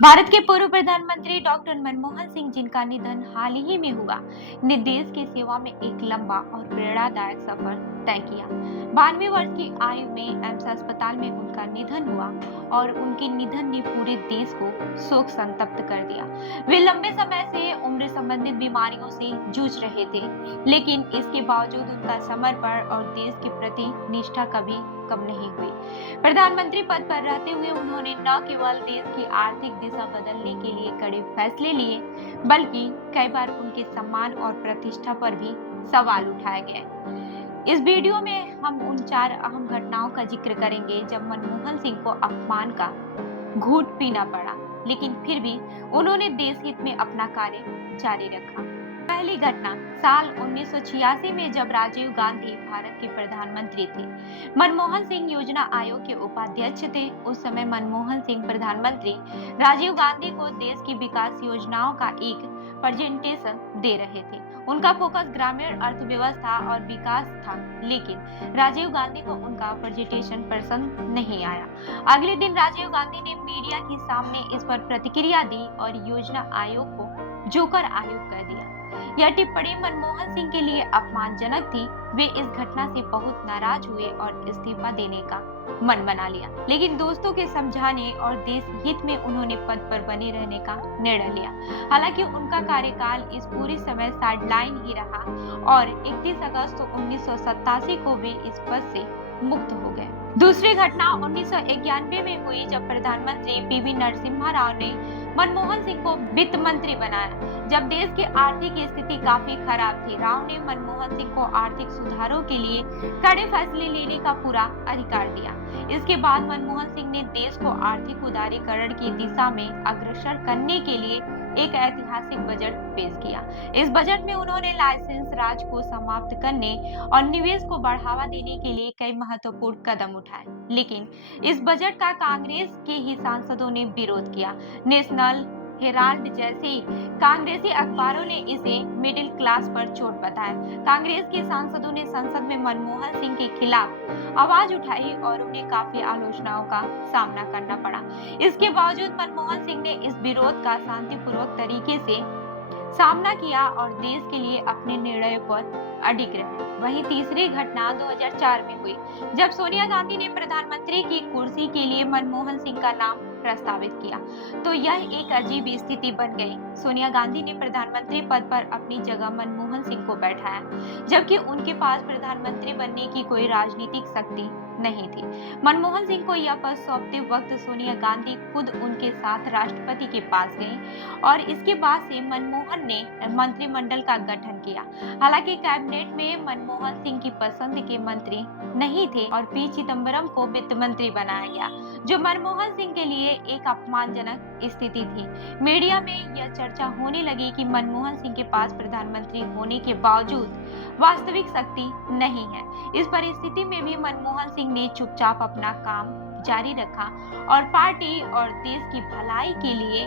भारत के पूर्व प्रधानमंत्री डॉक्टर मनमोहन सिंह, जिनका निधन हाल ही में हुआ, ने देश की सेवा में एक लंबा और प्रेरणादायक सफर तय किया। 92 वर्ष की आयु में एम्स अस्पताल में उनका निधन हुआ और उनके निधन ने पूरे देश को शोक संतप्त कर दिया। वे लंबे समय से उम्र संबंधित बीमारियों से जूझ रहे थे, लेकिन इसके बावजूद उनका समर्पण और देश के प्रति निष्ठा कभी कम नहीं हुई। प्रधानमंत्री पद पर रहते हुए उन्होंने न केवल देश की आर्थिक दिशा बदलने के लिए कड़े फैसले लिए, बल्कि कई बार उनके सम्मान और प्रतिष्ठा पर भी सवाल उठाए गए। इस वीडियो में हम उन 4 अहम घटनाओं का जिक्र करेंगे जब मनमोहन सिंह को अपमान का घूंट पीना पड़ा, लेकिन फिर भी उन्होंने देश हित में अपना कार्य जारी रखा। पहली घटना साल 1986 में, जब राजीव गांधी भारत के प्रधानमंत्री थे। मनमोहन सिंह योजना आयोग के उपाध्यक्ष थे। उस समय मनमोहन सिंह प्रधानमंत्री राजीव गांधी को देश की विकास योजनाओं का एक प्रेजेंटेशन दे रहे थे। उनका फोकस ग्रामीण अर्थव्यवस्था और विकास था, लेकिन राजीव गांधी को उनका प्रेजेंटेशन पसंद नहीं आया। अगले दिन राजीव गांधी ने मीडिया के सामने इस पर प्रतिक्रिया दी और योजना आयोग को जोकर आयोग कर दिया। यह टिप्पणी मनमोहन सिंह के लिए अपमानजनक थी। वे इस घटना से बहुत नाराज हुए और इस्तीफा देने का मन बना लिया, लेकिन दोस्तों के समझाने और देश हित में उन्होंने पद पर बने रहने का निर्णय लिया। हालांकि उनका कार्यकाल इस पूरी समय साइडलाइन ही रहा और 31 अगस्त 1987 को वे इस पद से मुक्त हो गए। दूसरी घटना 1991 में हुई, जब प्रधानमंत्री पीवी नरसिम्हा राव ने मनमोहन सिंह को वित्त मंत्री बनाया। जब देश की आर्थिक स्थिति काफी खराब थी, राव ने मनमोहन सिंह को आर्थिक सुधारों के लिए कड़े फैसले लेने का पूरा अधिकार दिया। इसके बाद मनमोहन सिंह ने देश को आर्थिक उदारीकरण की दिशा में अग्रसर करने के लिए एक ऐतिहासिक बजट पेश किया। इस बजट में उन्होंने लाइसेंस राज को समाप्त करने और निवेश को बढ़ावा देने के लिए कई महत्वपूर्ण कदम उठाए, लेकिन इस बजट का कांग्रेस के ही सांसदों ने विरोध किया। नेशनल हेराल्ड जैसे कांग्रेसी अखबारों ने इसे मिडिल क्लास पर चोट बताया। कांग्रेस के सांसदों ने संसद में मनमोहन सिंह के खिलाफ आवाज उठाई और उन्हें काफी आलोचनाओं का सामना करना पड़ा। इसके बावजूद मनमोहन सिंह ने इस विरोध का शांतिपूर्वक तरीके से सामना किया और देश के लिए अपने निर्णय पर अडिग रहे। वही तीसरी घटना 2004 में हुई, जब सोनिया गांधी ने प्रधानमंत्री की कुर्सी के लिए मनमोहन सिंह का नाम प्रस्तावित किया, तो यह एक अजीब स्थिति बन गई। सोनिया गांधी ने प्रधानमंत्री पद पर अपनी जगह मनमोहन सिंह को बैठाया, जबकि उनके पास प्रधानमंत्री बनने की कोई राजनीतिक शक्ति नहीं थी। मनमोहन सिंह को यह पद सौंपते वक्त सोनिया गांधी खुद उनके साथ राष्ट्रपति के पास गईं और इसके बाद से मनमोहन ने मंत्रिमंडल का गठन किया। हालांकि कैबिनेट में मनमोहन सिंह की पसंद के मंत्री नहीं थे और पी चिदम्बरम को वित्त मंत्री बनाया गया, जो मनमोहन सिंह के लिए एक अपमानजनक स्थिति थी। मीडिया में यह चर्चा होने लगी कि मनमोहन सिंह के पास प्रधानमंत्री होने के बावजूद वास्तविक शक्ति नहीं है। इस परिस्थिति में भी मनमोहन सिंह ने चुपचाप अपना काम जारी रखा और पार्टी और देश की भलाई के लिए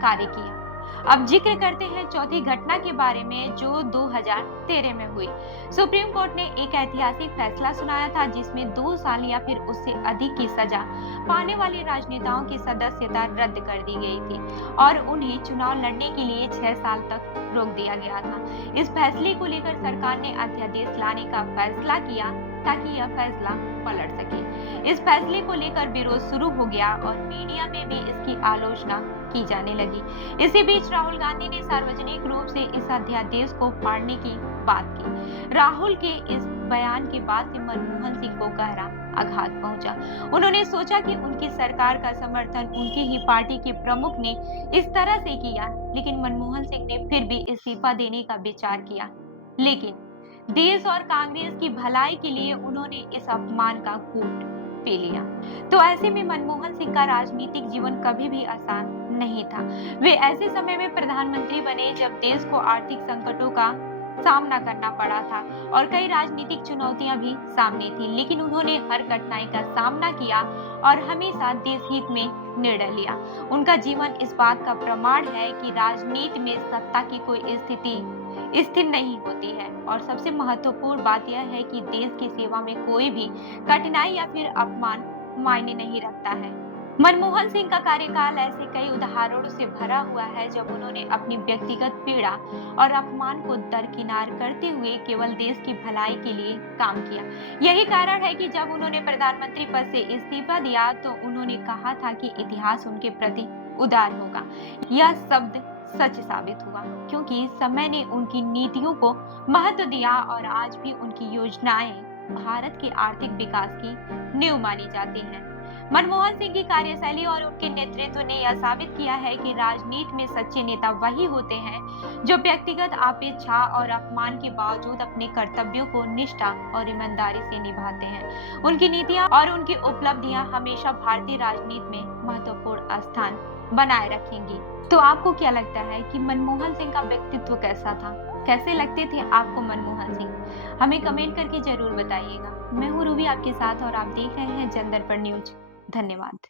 कार्य किया। अब जिक्र करते हैं चौथी घटना के बारे में, जो 2013 में हुई। सुप्रीम कोर्ट ने एक ऐतिहासिक फैसला सुनाया था, जिसमें 2 साल या फिर उससे अधिक की सजा पाने वाले राजनेताओं की सदस्यता रद्द कर दी गई थी और उन्हें चुनाव लड़ने के लिए 6 साल तक रोक दिया गया था। इस फैसले को लेकर सरकार ने अध्यादेश लाने का फैसला किया ताकि यह फैसला पलट सके। इस फैसले को लेकर विरोध शुरू हो गया और मीडिया में भी इसकी आलोचना की जाने लगी। इसी बीच राहुल गांधी ने सार्वजनिक रूप से इस अध्यादेश को फाड़ने की बात की। राहुल के इस बयान के बाद से मनमोहन सिंह को गहरा आघात पहुंचा। उन्होंने सोचा कि उनकी सरकार का समर्थन उनकी ही पार्टी के प्रमुख ने इस तरह से किया, लेकिन मनमोहन सिंह ने फिर भी इस्तीफा देने का विचार किया। लेकिन देश और कांग्रेस की भलाई के लिए उन्होंने इस अपमान का घूंट पी लिया। तो ऐसे में मनमोहन सिंह का राजनीतिक जीवन कभी भी आसान नहीं था। वे ऐसे समय में प्रधानमंत्री बने जब देश को आर्थिक संकटों का सामना करना पड़ा था और कई राजनीतिक चुनौतियां भी सामने थी, लेकिन उन्होंने हर कठिनाई का सामना किया और हमेशा देश हित में निर्णय लिया। उनका जीवन इस बात का प्रमाण है कि राजनीति में सत्ता की कोई स्थिति स्थिर नहीं होती है और सबसे महत्वपूर्ण बात यह है कि देश की सेवा में कोई भी कठिनाई या फिर अपमान मायने नहीं रखता है। मनमोहन सिंह का कार्यकाल ऐसे कई उदाहरणों से भरा हुआ है जब उन्होंने अपनी व्यक्तिगत पीड़ा और अपमान को दरकिनार करते हुए केवल देश की भलाई के लिए काम किया। यही कारण है कि जब उन्होंने प्रधानमंत्री पद से इस्तीफा दिया तो उन्होंने कहा था कि इतिहास उनके प्रति उदार होगा। यह शब्द सच साबित हुआ क्योंकि समय ने उनकी नीतियों को महत्व दिया और आज भी उनकी योजनाएं भारत के आर्थिक विकास की नींव मानी जाती हैं। मनमोहन सिंह की कार्यशैली और उनके नेतृत्व ने यह साबित किया है कि राजनीति में सच्चे नेता वही होते हैं जो व्यक्तिगत अपेक्षा और अपमान के बावजूद अपने कर्तव्यों को निष्ठा और ईमानदारी से निभाते हैं। उनकी नीतियां और उनकी उपलब्धियां हमेशा भारतीय राजनीति में महत्वपूर्ण स्थान बनाए रखेंगी। तो आपको क्या लगता है कि मनमोहन सिंह का व्यक्तित्व कैसा था? कैसे लगते थे आपको मनमोहन सिंह? हमें कमेंट करके जरूर बताइएगा। मैं हूँ रूबी आपके साथ और आप देख रहे हैं जन दर्पण न्यूज। धन्यवाद।